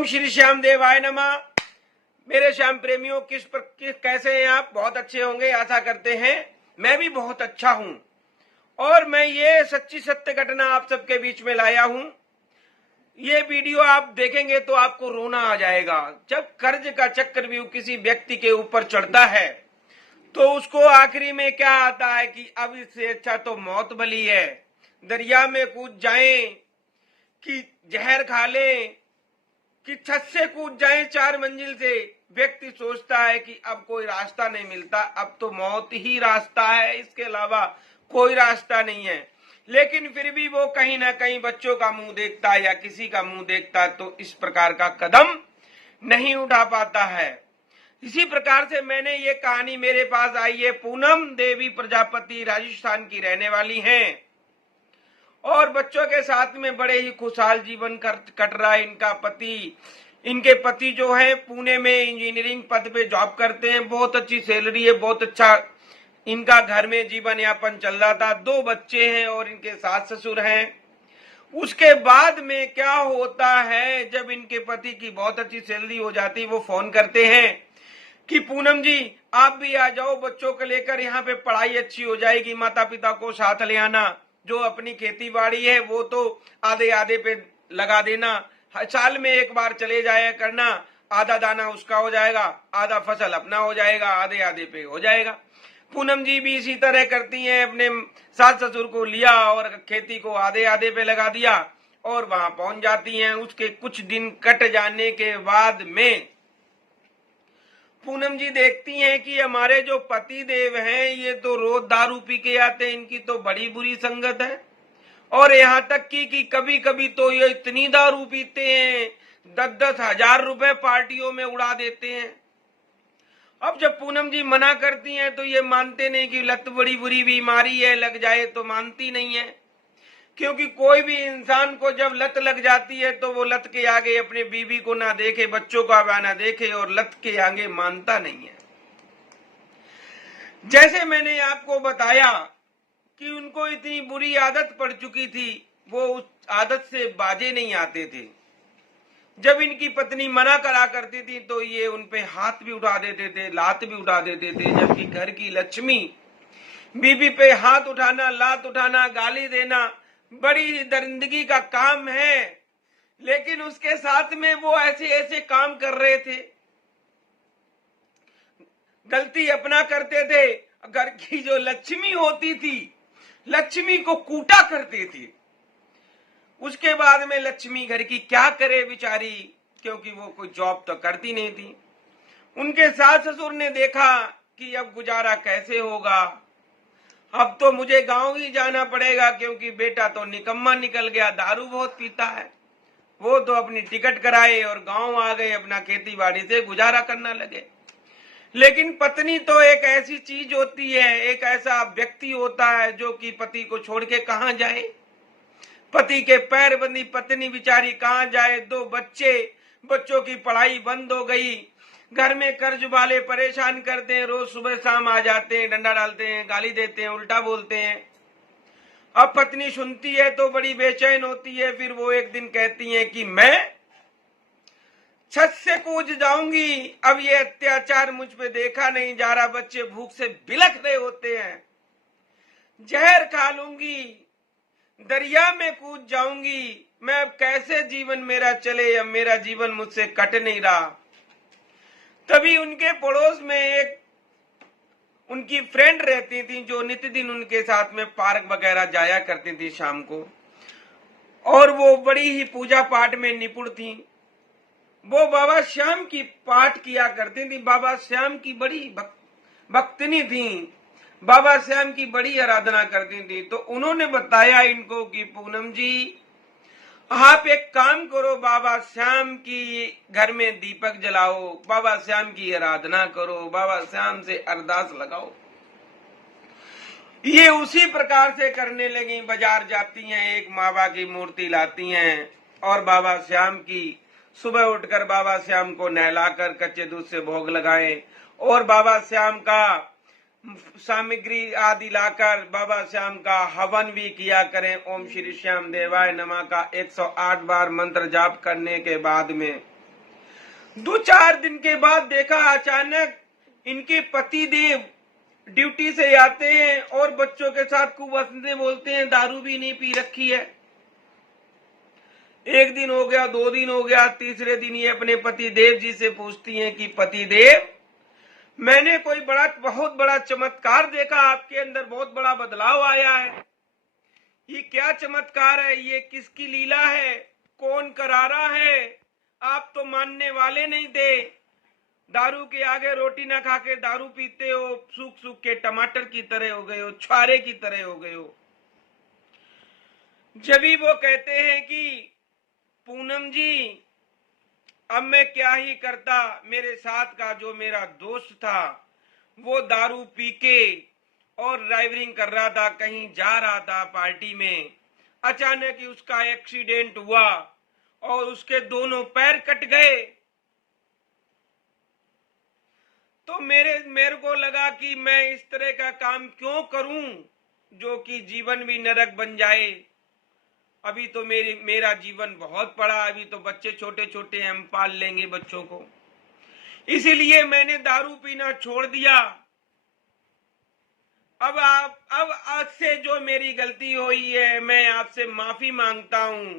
ओम श्री श्याम देवाय नमः। मेरे श्याम प्रेमियों, कैसे हैं आप? बहुत अच्छे होंगे, आशा करते हैं। मैं भी बहुत अच्छा हूं और मैं ये सच्ची सत्य घटना आप सबके बीच में लाया हूं। ये वीडियो आप देखेंगे तो आपको रोना आ जाएगा। जब कर्ज का चक्रव्यूह किसी व्यक्ति के ऊपर चढ़ता है तो उसको आखिरी में क्या आता है कि अब इससे अच्छा तो मौत भली है, दरिया में कूद जाएं कि जहर खा लें कि छत से कूद जाएं 4 मंजिल से। व्यक्ति सोचता है कि अब कोई रास्ता नहीं मिलता, अब तो मौत ही रास्ता है, इसके अलावा कोई रास्ता नहीं है। लेकिन फिर भी वो कहीं ना कहीं बच्चों का मुंह देखता है या किसी का मुंह देखता है तो इस प्रकार का कदम नहीं उठा पाता है। इसी प्रकार से मैंने ये कहानी मेरे पास आई है। पूनम देवी प्रजापति राजस्थान की रहने वाली हैं और बच्चों के साथ में बड़े ही खुशहाल जीवन कट रहा है। इनके पति जो है पुणे में इंजीनियरिंग पद पे जॉब करते हैं, बहुत अच्छी सैलरी है, बहुत अच्छा इनका घर में जीवन यापन चल रहा था। 2 बच्चे हैं और इनके सास ससुर हैं। उसके बाद में क्या होता है, जब इनके पति की बहुत अच्छी सैलरी हो जाती है, वो फोन करते हैं कि पूनम जी आप भी आ जाओ, बच्चों को लेकर, यहाँ पे पढ़ाई अच्छी हो जाएगी, माता पिता को साथ ले आना, जो अपनी खेती बाड़ी है वो तो आधे आधे पे लगा देना, साल में एक बार चले जाया करना, आधा दाना उसका हो जाएगा, आधा फसल अपना हो जाएगा, आधे आधे पे हो जाएगा। पूनम जी भी इसी तरह करती हैं, अपने सास ससुर को लिया और खेती को आधे आधे पे लगा दिया और वहां पहुंच जाती हैं। उसके कुछ दिन कट जाने के बाद में पूनम जी देखती हैं कि हमारे जो पति देव हैं ये तो रोज दारू पी के आते हैं, इनकी तो बड़ी बुरी संगत है। और यहाँ तक कि कभी कभी तो ये इतनी दारू पीते हैं 10-10 हजार रुपए पार्टियों में उड़ा देते हैं। अब जब पूनम जी मना करती हैं तो ये मानते नहीं कि लत बड़ी बुरी बीमारी है, लग जाए तो मानती नहीं है। क्योंकि कोई भी इंसान को जब लत लग जाती है तो वो लत के आगे अपने बीवी को ना देखे, बच्चों को ना देखे और लत के आगे मानता नहीं है। जैसे मैंने आपको बताया कि उनको इतनी बुरी आदत पड़ चुकी थी, वो उस आदत से बाजे नहीं आते थे। जब इनकी पत्नी मना करा करती थी तो ये उनपे हाथ भी उठा देते थे, लात भी उठा देते थे। जबकि घर की लक्ष्मी बीबी पे हाथ उठाना, लात उठाना, गाली देना बड़ी ही दरिंदगी का काम है, लेकिन उसके साथ में वो ऐसे ऐसे काम कर रहे थे। गलती अपना करते थे, घर की जो लक्ष्मी होती थी लक्ष्मी को कूटा करते थे। उसके बाद में लक्ष्मी घर की क्या करे बेचारी, क्योंकि वो कोई जॉब तो करती नहीं थी। उनके सास ससुर ने देखा कि अब गुजारा कैसे होगा, अब तो मुझे गांव ही जाना पड़ेगा, क्योंकि बेटा तो निकम्मा निकल गया, दारू बहुत पीता है। वो तो अपनी टिकट कराए और गांव आ गए, अपना खेती बाड़ी से गुजारा करना लगे। लेकिन पत्नी तो एक ऐसी चीज होती है, एक ऐसा व्यक्ति होता है जो कि पति को छोड़ के कहां जाए। पति के पैर बंदी पत्नी बेचारी कहां जाए। 2 बच्चे, बच्चों की पढ़ाई बंद हो गई, घर में कर्ज वाले परेशान करते हैं, रोज सुबह शाम आ जाते हैं, डंडा डालते हैं, गाली देते हैं, उल्टा बोलते हैं। अब पत्नी सुनती है तो बड़ी बेचैन होती है। फिर वो एक दिन कहती है कि मैं छत से कूद जाऊंगी, अब ये अत्याचार मुझ पे देखा नहीं जा रहा, बच्चे भूख से बिलख रहे होते हैं, जहर खा लूंगी, दरिया में कूद जाऊंगी, मैं अब कैसे जीवन मेरा चले, अब मेरा जीवन मुझसे कट नहीं रहा। तभी उनके पड़ोस में एक उनकी फ्रेंड रहती थी जो नित्य दिन उनके साथ में पार्क वगैरह जाया करती थी शाम को, और वो बड़ी ही पूजा पाठ में निपुण थी। वो बाबा श्याम की पाठ किया करती थी, बाबा श्याम की बड़ी भक्तिनी थी, बाबा श्याम की बड़ी आराधना करती थी। तो उन्होंने बताया इनको कि पूनम जी आप एक काम करो, बाबा श्याम की घर में दीपक जलाओ, बाबा श्याम की आराधना करो, बाबा श्याम से अरदास लगाओ। ये उसी प्रकार से करने लगी। बाजार जाती हैं, एक मावा की मूर्ति लाती हैं और बाबा श्याम की सुबह उठकर बाबा श्याम को नहलाकर कच्चे दूध से भोग लगाएं और बाबा श्याम का सामग्री आदि लाकर बाबा श्याम का हवन भी किया करें। ओम श्री श्याम देवाय नमः का 108 बार मंत्र जाप करने के बाद में 2-4 दिन के बाद देखा अचानक इनके पति देव ड्यूटी से आते हैं और बच्चों के साथ खूब हंसते बोलते हैं, दारू भी नहीं पी रखी है। 1 दिन हो गया, 2 दिन हो गया, तीसरे दिन ये अपने पति देव जी से पूछती हैं कि पति देव, मैंने कोई बहुत बड़ा चमत्कार देखा, आपके अंदर बहुत बड़ा बदलाव आया है। ये क्या चमत्कार है? ये किसकी लीला है? कौन करा रहा है? आप तो मानने वाले नहीं थे। दारू के आगे रोटी ना खा के दारू पीते हो, सूख सूख के टमाटर की तरह हो गए हो, छुआरे की तरह हो गए हो। जब भी वो कहते हैं कि पूनम जी, अब मैं क्या ही करता, मेरे साथ का जो मेरा दोस्त था वो दारू पी के और ड्राइविंग कर रहा था, कहीं जा रहा था पार्टी में, अचानक ही उसका एक्सीडेंट हुआ और उसके दोनों पैर कट गए। तो मेरे को लगा कि मैं इस तरह का काम क्यों करूं जो कि जीवन भी नरक बन जाए। अभी तो मेरा जीवन बहुत पड़ा, अभी तो बच्चे छोटे छोटे हम पाल लेंगे बच्चों को, इसीलिए मैंने दारू पीना छोड़ दिया। अब आज से जो मेरी गलती हुई है, मैं आपसे माफी मांगता हूं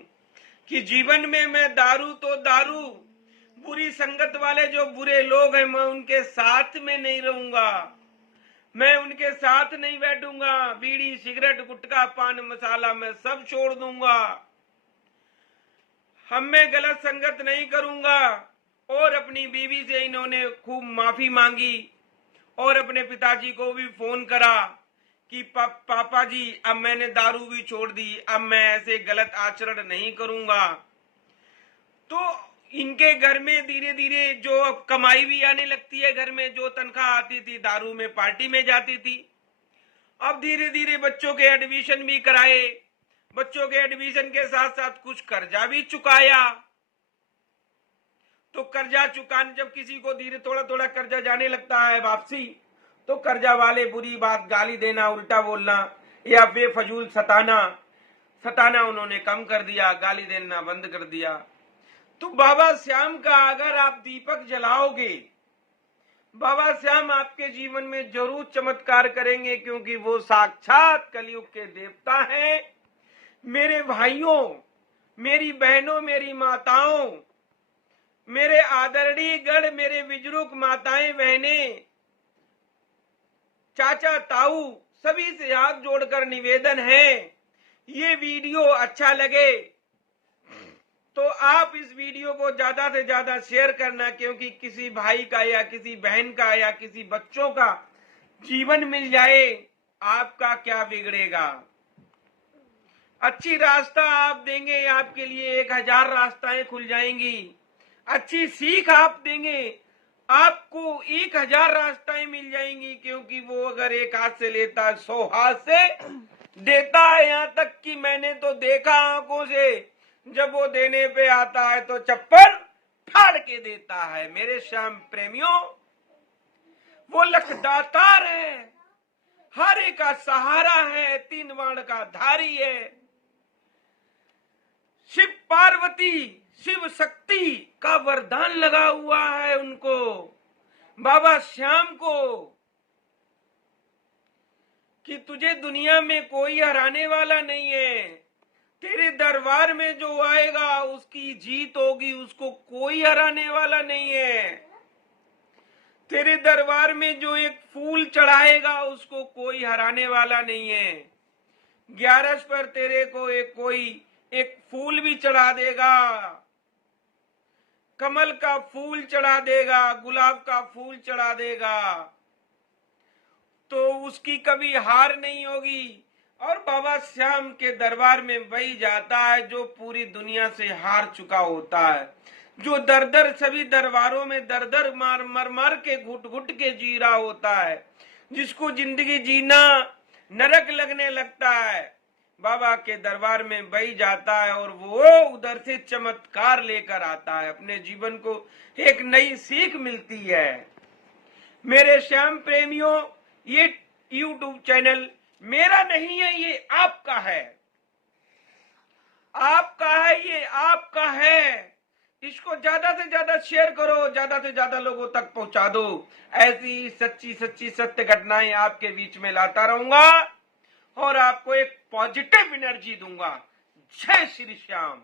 कि जीवन में मैं दारू बुरी संगत वाले जो बुरे लोग हैं, मैं उनके साथ में नहीं रहूंगा, मैं उनके साथ नहीं बैठूंगा। बीड़ी सिगरेट गुटखा पान मसाला मैं सब छोड़ दूंगा, मैं गलत संगत नहीं करूंगा। और अपनी बीवी से इन्होंने खूब माफी मांगी और अपने पिताजी को भी फोन करा कि पापा जी, अब मैंने दारू भी छोड़ दी, अब मैं ऐसे गलत आचरण नहीं करूंगा। तो इनके घर में धीरे धीरे जो कमाई भी आने लगती है, घर में जो तनख्वाह आती थी दारू में पार्टी में जाती थी। अब धीरे धीरे बच्चों के एडमिशन भी कराए, बच्चों के एडमिशन के साथ साथ कुछ कर्जा भी चुकाया। तो कर्जा चुकाने, जब किसी को धीरे थोड़ा थोड़ा कर्जा जाने लगता है वापसी, तो कर्जा वाले बुरी बात, गाली देना, उल्टा बोलना या बेफजूल सताना उन्होंने कम कर दिया, गाली देना बंद कर दिया। तो बाबा श्याम का अगर आप दीपक जलाओगे, बाबा श्याम आपके जीवन में जरूर चमत्कार करेंगे, क्योंकि वो साक्षात कलयुग के देवता हैं। मेरे भाइयों, मेरी बहनों, मेरी माताओं, मेरे आदरणीय गण, मेरे विजरूक माताएं बहनें, चाचा ताऊ, सभी से हाथ जोड़कर निवेदन है, ये वीडियो अच्छा लगे तो आप इस वीडियो को ज्यादा से ज्यादा शेयर करना, क्योंकि किसी भाई का या किसी बहन का या किसी बच्चों का जीवन मिल जाए, आपका क्या बिगड़ेगा। अच्छी रास्ता आप देंगे, आपके लिए 1000 रास्ताएं खुल जाएंगी। अच्छी सीख आप देंगे, आपको 1000 रास्ताएं मिल जाएंगी, क्योंकि वो अगर एक हाथ से लेता है 100 हाथ से देता है। यहाँ तक कि मैंने तो देखा आंखों से, जब वो देने पे आता है तो चप्पल फाड़ के देता है। मेरे श्याम प्रेमियों, वो लखदातार है, हर एक का सहारा है, 3 बाण का धारी है। शिव पार्वती, शिव शक्ति का वरदान लगा हुआ है उनको, बाबा श्याम को, कि तुझे दुनिया में कोई हराने वाला नहीं है। तेरे दरबार में जो आएगा उसकी जीत होगी, उसको कोई हराने वाला नहीं है। तेरे दरबार में जो एक फूल चढ़ाएगा उसको कोई हराने वाला नहीं है। 11 पर तेरे को एक फूल भी चढ़ा देगा, कमल का फूल चढ़ा देगा, गुलाब का फूल चढ़ा देगा, तो उसकी कभी हार नहीं होगी। और बाबा श्याम के दरबार में वही जाता है जो पूरी दुनिया से हार चुका होता है, जो दर सभी दरबारों में दर मार के घुट के जी रहा होता है, जिसको जिंदगी जीना नरक लगने लगता है। बाबा के दरबार में वही जाता है और वो उधर से चमत्कार लेकर आता है, अपने जीवन को एक नई सीख मिलती है। मेरे श्याम प्रेमियों, ये YouTube चैनल मेरा नहीं है, ये आपका है, आपका है, ये आपका है। इसको ज्यादा से ज्यादा शेयर करो, ज्यादा से ज्यादा लोगों तक पहुंचा दो। ऐसी सच्ची सच्ची सत्य घटनाएं आपके बीच में लाता रहूंगा और आपको एक पॉजिटिव एनर्जी दूंगा। जय श्री श्याम।